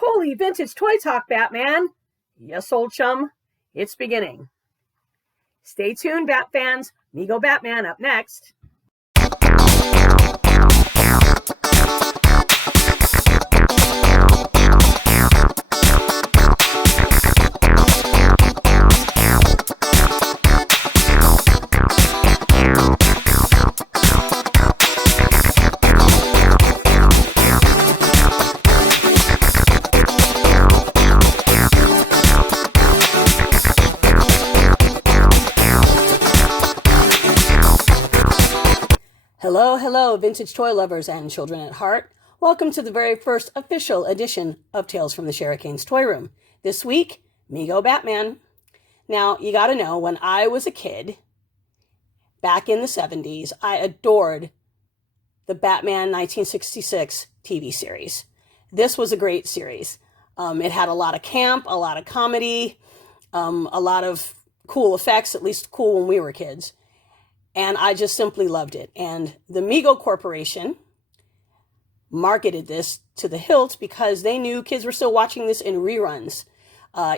Holy vintage toy talk, Batman! Yes, old chum, it's beginning. Stay tuned, Bat fans. Mego Batman up next. Hello, vintage toy lovers and children at heart. Welcome to the very first official edition of Tales from the Sharricane's Toyroom. This week, Mego Batman. Now, you gotta know, when I was a kid, back in the 70s, I adored the Batman 1966 TV series. This was a great series. It had a lot of camp, a lot of comedy, a lot of cool effects, at least cool when we were kids. And I just simply loved it. And the Mego Corporation marketed this to the hilt because they knew kids were still watching this in reruns.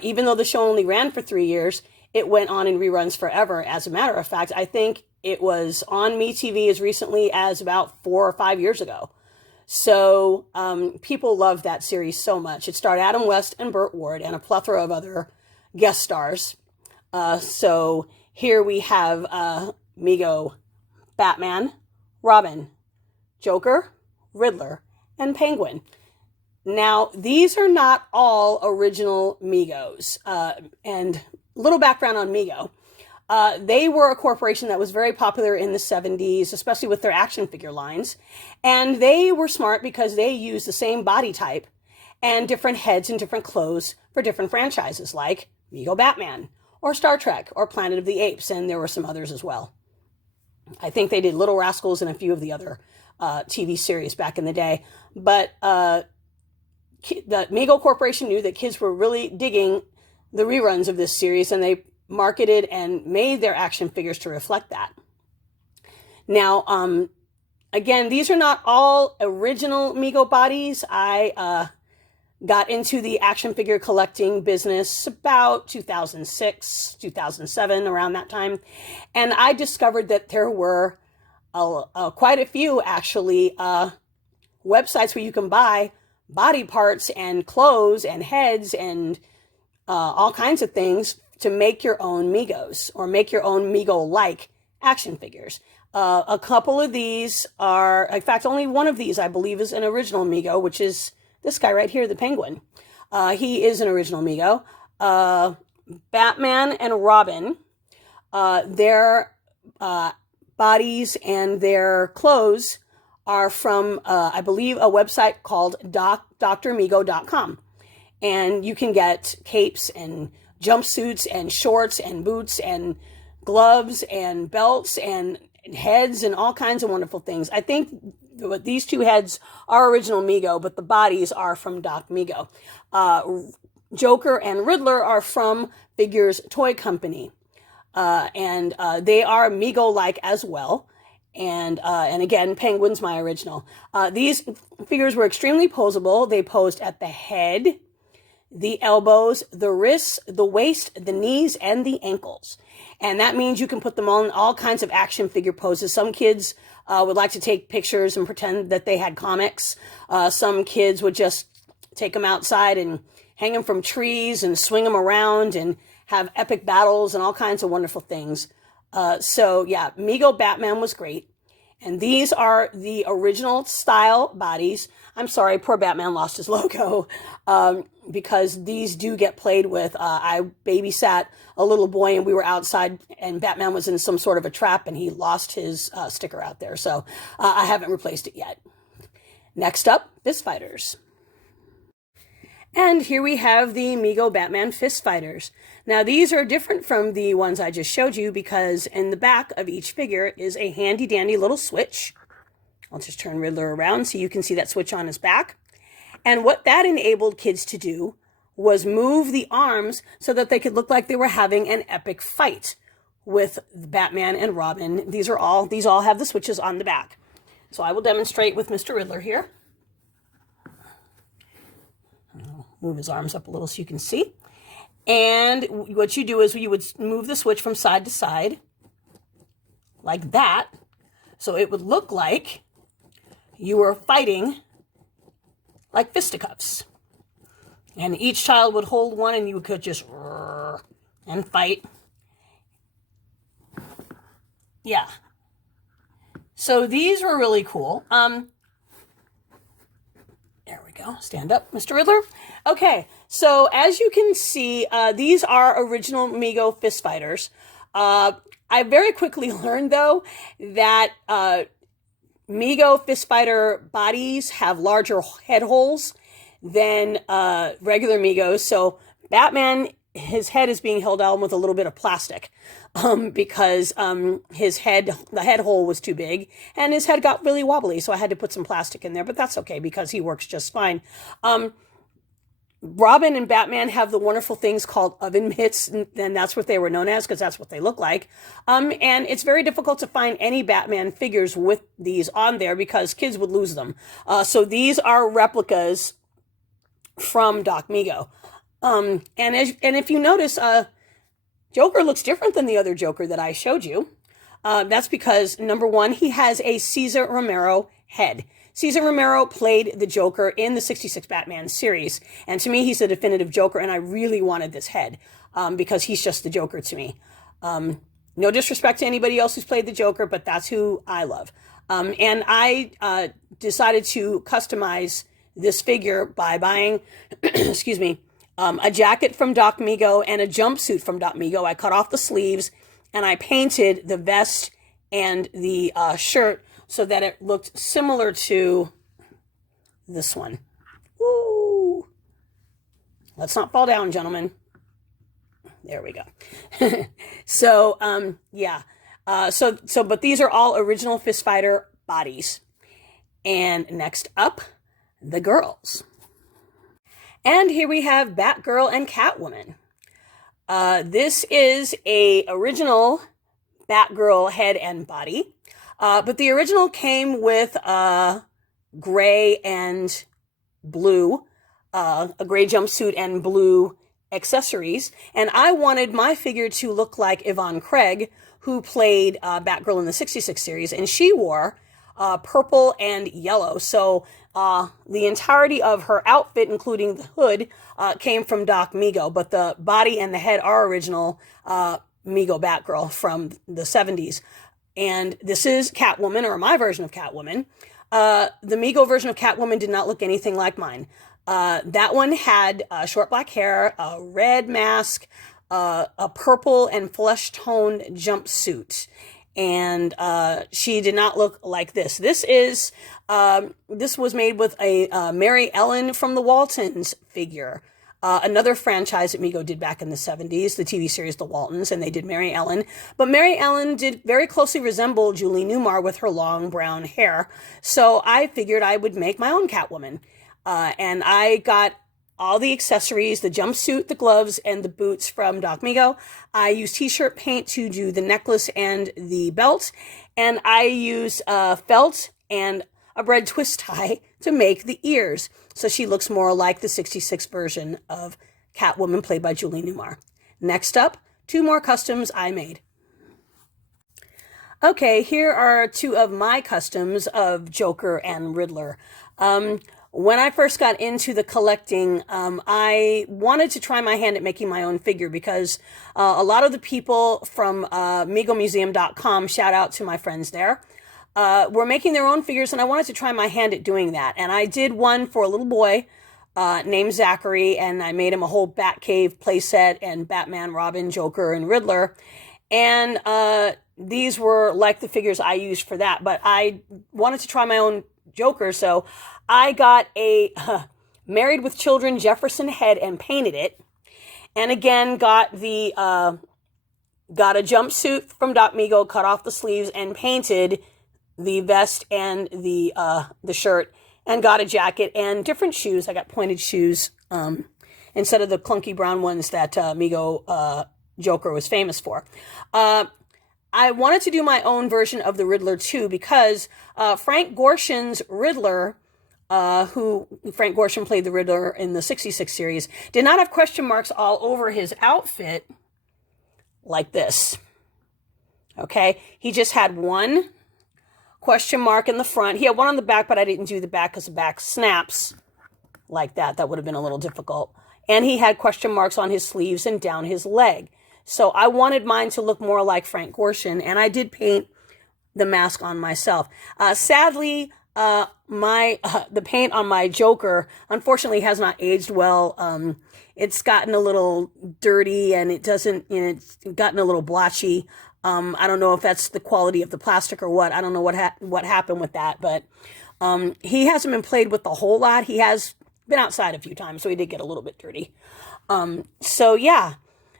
Even though the show only ran for 3 years, it went on in reruns forever. As a matter of fact, I think it was on MeTV as recently as about 4 or 5 years ago. So people loved that series so much. It starred Adam West and Burt Ward and a plethora of other guest stars. So here we have Mego Batman, Robin, Joker, Riddler, and Penguin. Now, these are not all original Megos. And a little background on Mego. They were a corporation that was very popular in the 70s, especially with their action figure lines. And they were smart because they used the same body type and different heads and different clothes for different franchises, like Mego Batman, or Star Trek, or Planet of the Apes, and there were some others as well. I think they did Little Rascals and a few of the other TV series back in the day. But the Mego Corporation knew that kids were really digging the reruns of this series, and they marketed and made their action figures to reflect that. Now, again, these are not all original Mego bodies. I got into the action figure collecting business about 2006, 2007, around that time. And I discovered that there were quite a few, actually, websites where you can buy body parts and clothes and heads and all kinds of things to make your own Megos or make your own Mego-like action figures. A couple of these are, in fact, only one of these, I believe, is an original Mego, which is this guy right here, the Penguin. He is an original Mego. Batman and Robin, their bodies and their clothes are from, I believe, a website called drmego.com. And you can get capes and jumpsuits and shorts and boots and gloves and belts and heads and all kinds of wonderful things. I think these two heads are original Mego, but the bodies are from Doc Mego. Joker and Riddler are from Figures Toy Company. And they are Mego-like as well. And again, Penguin's my original. These figures were extremely posable. They posed at the head, the elbows, the wrists, the waist, the knees, and the ankles. And that means you can put them on all kinds of action figure poses. Some kids would like to take pictures and pretend that they had comics. Some kids would just take them outside and hang them from trees and swing them around and have epic battles and all kinds of wonderful things. So yeah, Mego Batman was great. And these are the original style bodies. I'm sorry, poor Batman lost his logo, because these do get played with. I babysat a little boy and we were outside and Batman was in some sort of a trap and he lost his sticker out there. So I haven't replaced it yet. Next up, Fist Fighters. And here we have the Mego Batman Fist Fighters. Now these are different from the ones I just showed you because in the back of each figure is a handy dandy little switch. I'll just turn Riddler around so you can see that switch on his back. And what that enabled kids to do was move the arms so that they could look like they were having an epic fight with Batman and Robin. These all have the switches on the back. So I will demonstrate with Mr. Riddler here. move his arms up a little so you can see. And what you do is you would move the switch from side to side like that. So it would look like you were fighting like fisticuffs. And each child would hold one and you could just and fight. Yeah. So these were really cool. There we go. Stand up, Mr. Riddler. Okay, so as you can see, these are original Mego fist fighters. I very quickly learned, though, that Mego fist fighter bodies have larger head holes than regular Megos. So Batman, his head is being held on with a little bit of plastic because the head hole was too big and his head got really wobbly. So I had to put some plastic in there, but that's okay because he works just fine. Robin and Batman have the wonderful things called oven mitts, and that's what they were known as because that's what they look like. And it's very difficult to find any Batman figures with these on there because kids would lose them. So these are replicas from Doc Mego. And if you notice, Joker looks different than the other Joker that I showed you. That's because, number one, he has a Cesar Romero head. Cesar Romero played the Joker in the 66 Batman series. And to me, he's the definitive Joker, and I really wanted this head because he's just the Joker to me. No disrespect to anybody else who's played the Joker, but that's who I love. And I decided to customize this figure by buying, excuse me, a jacket from Doc Mego and a jumpsuit from Doc Mego. I cut off the sleeves and I painted the vest and the shirt so that it looked similar to this one. Woo! Let's not fall down, gentlemen. There we go. So, yeah. But these are all original Fist Fighter bodies. And next up, the girls. And here we have Batgirl and Catwoman. This is a original Batgirl head and body. But the original came with gray and blue, a gray jumpsuit and blue accessories. And I wanted my figure to look like Yvonne Craig, who played Batgirl in the 66 series. And she wore purple and yellow. So the entirety of her outfit, including the hood, came from Doc Mego. But the body and the head are original Mego Batgirl from the 70s. And this is Catwoman, or my version of Catwoman. The Mego version of Catwoman did not look anything like mine. That one had short black hair, a red mask, a purple and flesh tone jumpsuit. And she did not look like this. This was made with a Mary Ellen from the Waltons figure. Another franchise that Mego did back in the 70s, the TV series The Waltons, and they did Mary Ellen. But Mary Ellen did very closely resemble Julie Newmar with her long brown hair. So I figured I would make my own Catwoman. And I got all the accessories, the jumpsuit, the gloves, and the boots from Doc Mego. I used t-shirt paint to do the necklace and the belt. And I used felt and a bread twist tie to make the ears. So she looks more like the 66 version of Catwoman played by Julie Newmar. Next up, 2 more customs I made. Okay, here are 2 of my customs of Joker and Riddler. When I first got into the collecting, I wanted to try my hand at making my own figure because a lot of the people from MegoMuseum.com, shout out to my friends there, were making their own figures, and I wanted to try my hand at doing that. And I did one for a little boy named Zachary, and I made him a whole Batcave playset and Batman, Robin, Joker, and Riddler. And these were like the figures I used for that, but I wanted to try my own Joker, so I got a Married with Children Jefferson head and painted it. And again, got a jumpsuit from Doc Mego, cut off the sleeves, and painted the vest and the shirt, and got a jacket and different shoes. I got pointed shoes instead of the clunky brown ones that Mego Joker was famous for. I wanted to do my own version of the Riddler too because Frank Gorshin's Riddler who Frank Gorshin played the Riddler in the 66 series, did not have question marks all over his outfit like this. Okay, he just had one question mark in the front. He had one on the back, but I didn't do the back because the back snaps like that. That would have been a little difficult. And he had question marks on his sleeves and down his leg. So I wanted mine to look more like Frank Gorshin, and I did paint the mask on myself. Sadly, the paint on my Joker, unfortunately, has not aged well. It's gotten a little dirty, and it's gotten a little blotchy. I don't know if that's the quality of the plastic or what. I don't know what happened with that, but he hasn't been played with a whole lot. He has been outside a few times, so he did get a little bit dirty. So yeah,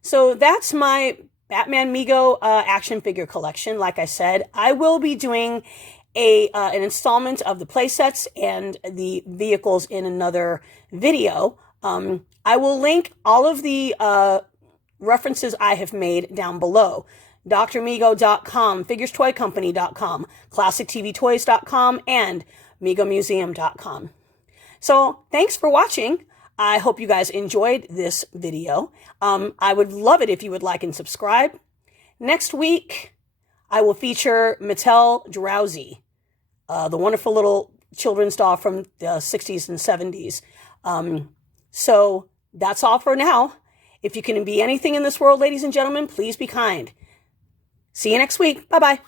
so that's my Batman Mego action figure collection. Like I said, I will be doing an installment of the playsets and the vehicles in another video. I will link all of the references I have made down below. drmego.com, figurestoycompany.com, classictvtoys.com, and megomuseum.com. So thanks for watching. I hope you guys enjoyed this video. I would love it if you would like and subscribe. Next week, I will feature Mattel Drowsy, the wonderful little children's doll from the 60s and 70s. So that's all for now. If you can be anything in this world, ladies and gentlemen, please be kind. See you next week. Bye-bye.